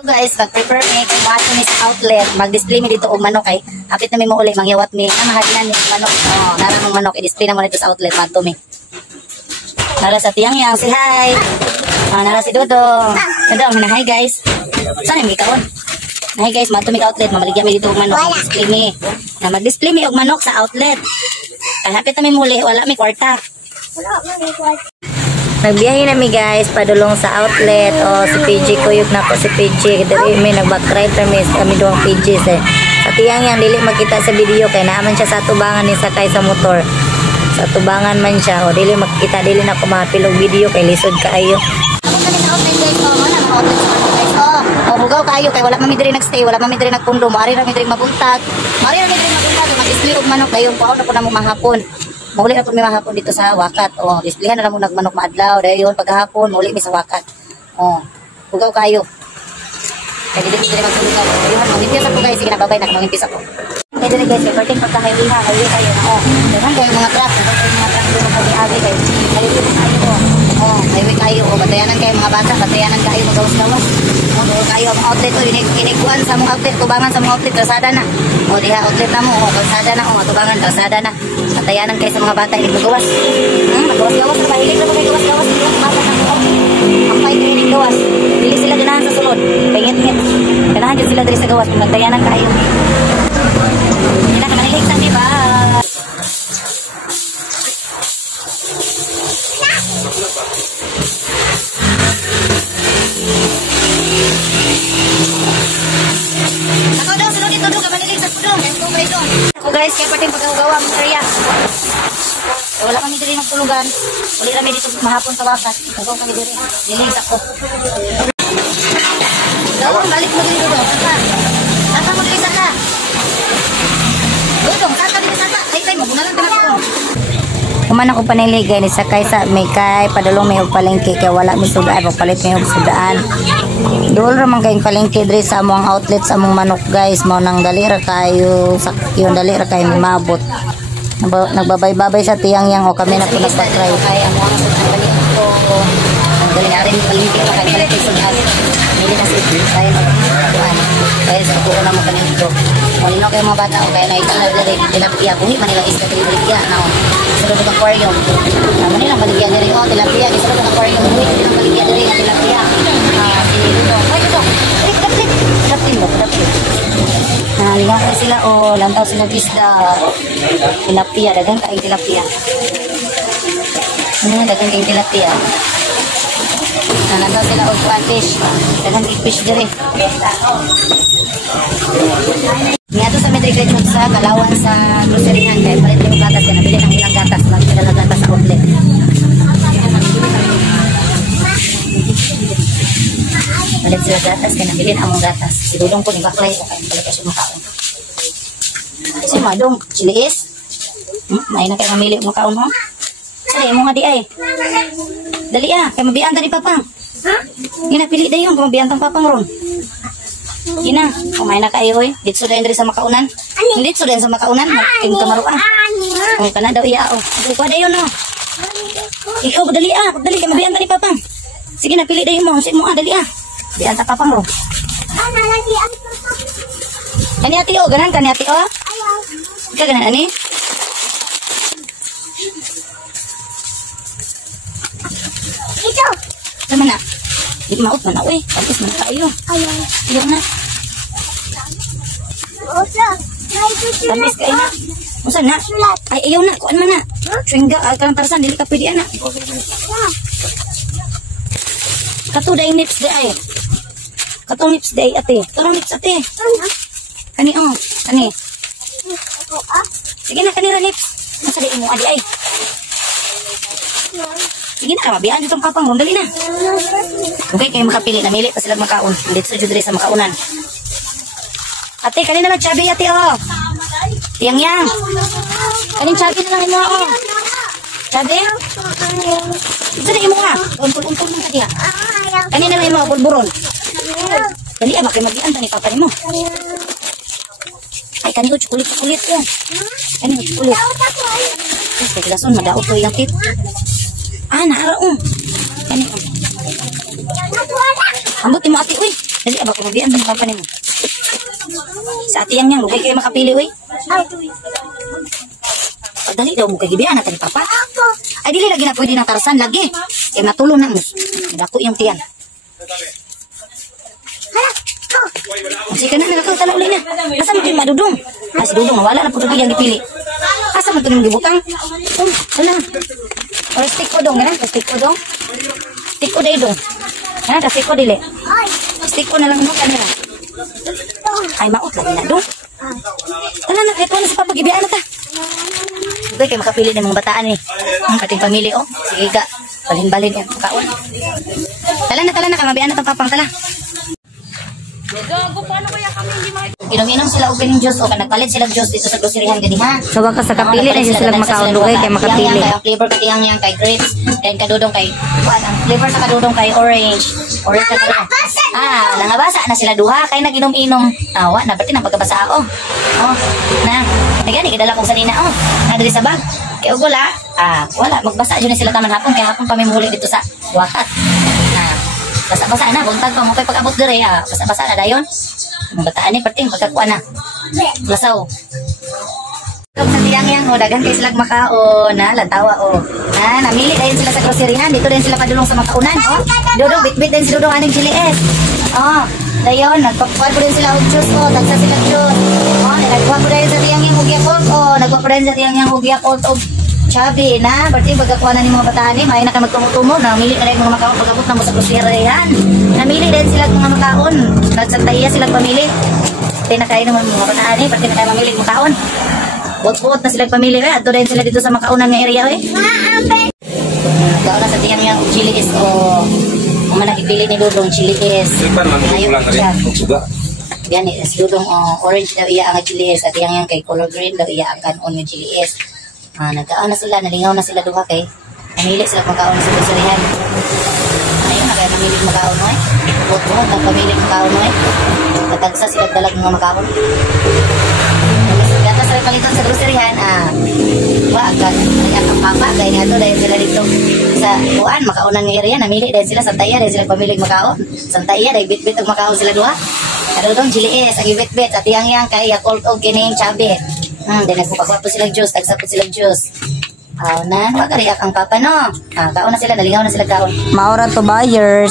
So guys, mag-prepare mi kung mato mi sa outlet, mag-display mi dito og manok kay hapit na mi mo uli mangyawat mi mahalinan ni manok. Oh, nara ng manok i-display na mo dito sa outlet mato mi. Nara sa tiyang yang, say hi. Nara si Dodong. Dodong, hi guys. Saan mi kaon? Hi guys, mato mi outlet, mamaligyan mi dito og manok, display mi. Na mag-display mi og manok sa outlet. Kay hapit na mi muli, wala mi kwarta. Nagbiyahe na mi guys, padulong sa outlet. O si PG, kuyog na ko si PG. Dili mi nag-backride kami duwang PGs eh. Sa tiyang yang dili magkita sa video kay naaman siya sa tubangan ni sakay sa motor. Sa tubangan man siya o dili magkita, dili na ko mapilog video kay lisod kaayo. Kami sa outlet guys, wala na outlet sa guys. O bugaw kaayo kay wala man mi diri nagstay, wala man mi diri nagpundo, mari ra mi diri mabuntag. Mari ra mi diri mabuntag, mag-display og manok dayon paon na ko na mo mahapon. Muli na po may mahapon dito sa wakat. O, displayhan na lang mo nagmanok maadlaw. Dahil yun, paghahapon, muli may sa wakat. O, bugaw kayo. Kaya dito magtulugaw. Ayun, mag-impiyas ako guys. Sige na, babay na. Mag-impiyas ako. Okay, dito guys. Recording pagka-highway ha. Highway kayo na. O, diyan kayo mga truck. Doon magkabi-abi kayo. Highway kayo. O, highway kayo. O, batayanan kayo mga bata. Batayanan kayo. Magawas-gawas. O, kayo ang outlet. O, iniguan sa mga outlet. Tubangan sa mga outlet. Kalsada na. O, diha outlet na mo. O, kalsada na. O, matubangan. Kalsada na. Batayanan kayo sa mga bata. Inigugawas. Magawas-gawas na. Mahilig na mga gawas-gawas. Inigugawas bata na mo. Ampay kayo inigugawas. Hindi sila ganahan sa sulod. Pangit-ngit. Ganahan dyan sila dali sa gawas. Magtayanan kayo. Hindi na kamahilig sa diba? Ako daw, sunod ito doon, kamanilig sa tulong. Ako guys, kaya pati pag-gawa ang area. Wala kami diri magtulugan. Uli kami dito mahapon sa wakas. Ikaw kami diri. Nilig ako. Daw, balik mo dito doon. Saka mo diri saka. Dudong, saka diri saka. Ay, mabunalan ka na ako. Kuman ako paniligay ni sakay sa may kay padulong may og palengke kay wala mi sudaan pagpalit may og sudaan. Duol ra man kay palengke diri sa among outlet sa among manok guys, mao nang dali ra kayo sakyon, dali ra kayo mabot. Nagbabay-babay sa tiyang yang o kami na po nagpa-try. Kay amo ang sudaan palengke. Ang dali na rin palengke kay palengke sudaan. Dili na sa kuan. Kaya sa kuko na mo kanito. Malino kayo mga bata o kaya naitala diri tilapia buhi man nila isda tilapia na sulod ng aquarium. Naman nilang baligyan diri o tilapia di sulod ng aquarium buhi nilang baligyan diri tilapia. Dito. Ay dito. Kapit mo. Lingaw sila o lantaw sila isda tilapia dagang kaing tilapia. Ano dagang kaing tilapia. Lantaw sila og fish. Dagang fish diri. Niyato sa Medrig Red sa Kalawan sa groceryhan kay palit yung gatas kaya nabili ng ilang gatas nagpila na gatas sa outlet. Palit sila gatas kaya nabili na among gatas. Sigurong po ni baklay o kaya palit siya makaon. Kasi madong chiliis. Nain na kayo mamili mo kaon mo. Sali mo nga di ay. Dali kaya mabiyan tani papang. Ginapili dayon kung mabiyan tang papang ron. Ina, kumain na kayo eh. Dito din sa makaunan. Dito din sa makaunan. King kamaruan. Kung ka na daw iya o. Sige ko dayon no. Ikaw dali dali ka mabiyan tani papang. Sige na pili dayon mo. Sige mo dali Biyan ta papang ro. Kani ati o, ganan kani ati o. Ka ganan ani. Ito. Tama na. Di maot man na, uy. Tapos man tayo. Ayaw na. Tapos kayo na. Musan na? Ay, ayaw na. Kuan man na. Swingga, kalantarsan. Dili ka pwede na. Katuday nips di ay. Katong nips di ay ate. Karong nips ate. Kani o. Kani. Sige na, kanira nips. Masa di mo adi ay. Sige na, mabiyaan dito ang kapang ron. Dali na. Okay, kayo makapili. Namili pa silang makaon. Dito sa judre sa makaunan. Ate, kanina lang chabi ate o. Yang. Kanin chabi na lang imo o. Chabi? Ito na imo ha. Untol-untol mo ka diya. Kanina lang imo, bulburon. Dali bakit mabiyaan ta ni papa ni mo. Ay, kanino chocolate ko. Kanino chocolate. Tapos kaya lason, madaot ko yung tit. Naraong. Kanino. Ambot mo ate, uy. Dali, aba ko mabiyan ng papa nimo. Sa ate yang lugay kayo makapili, uy. Dali daw mo kay gibian natin ni papa. Ay, dili lagi na pwede ng Tarzan, lagi. Kaya matulong na mo. Dako yung tiyan. Sige na, nakakatala ulit na. Asa mo ito yung madudong? Si Dudong, nawala na po ito yung dipili. Asa mo ito yung gibutang? Wala. O, stick ko dong, gano'n? Stick ko dong? Stick ko dong. Gano'n, stick ko dili. Stick ko na lang mo kanila. Ay, maot lagi na dong. Tala na, kahit wala sa papagibian na ta. Ito kayo makapili ng mga bataan eh. Pating pamili, oh. Sige ka, balin-balin yung kaon. Tala na, kamabian na itong papang, tala. Gago, paano kaya kami hindi Inom-inom sila opening juice o nagpalit sila juice dito sa groceryhan gani ha. So baka sa kapili na sila makaulugay kay makapili. Ang flavor katiyang yang kay grapes, then kadudong kay ang flavor sa kadudong kay orange. Orange ka kadudong. Nangabasa na sila duha kay naginom-inom. Wa na pati nang pagkabasa oh. Na. Nagani kidala ko sanina oh. Na diri sa bag. Kay wala. Wala magbasa jud sila taman hapon kay hapon pa mimuli dito sa wakat. Basa-basa na, buntag pa mo kay pag-abot dire basa-basa na dayon. Ang bataan ni perting pagkakuan na. Lasaw. Kung sa tiyang-yang dagan kay sila makaon lantawa namili dayon sila sa groceryhan, dito din sila padulong sa makaunan Dudong bit-bit din si Dudong aning chilies. Dayon nagpakuan po din sila og juice tagsa sila juice. Nagkuha po din sa tiyang-yang og Yakult nagkuha po din sa tiyang-yang og Yakult og Chubby na, berarti pagkakuha na ni mga bataan ni, may na ka magtumutumo, namili na rin mga makaon pagkabot na mo sa groceryhan. Namili din sila mga makaon, nagsantaya sila pamili. Berarti na kayo naman mga bataan ni, berarti na kayo mamili makaon. Bot-bot na sila pamili, ato rin sila dito sa makaunan nga area. Nagkaon na sa tiyang yung chili is kung man nakipili ni Dudong, chili is. Ayaw ko siya. Yan is Dudong, orange daw iya ang chili is, at yung kay color green daw iya ang kanon ng chili is. Nagkaon na sila, nalingaw na sila duha kay namili sila makaon sa groceryhan. Ayun na kaya namili makaon mo Bot-bot, nagpamili makaon mo Natagsa sila dalag mga makaon. Gata sila palitan sa groceryhan, agad ang papa, kaya nga ito dahil sila dito sa buwan, makaunan ng area, namili dahil sila santaya, dahil sila pamili makaon. Santaya, dahil bit-bit ang makaon sila duha. Kadudong chili is, agi bit-bit, at yang kay Yakult og kining Chubby. Then nagpapakwa po silang juice, tagsa po silang juice. Wagariyak ang papa no. Kaon na sila, nalingaw na sila kaon. Maura to buyers.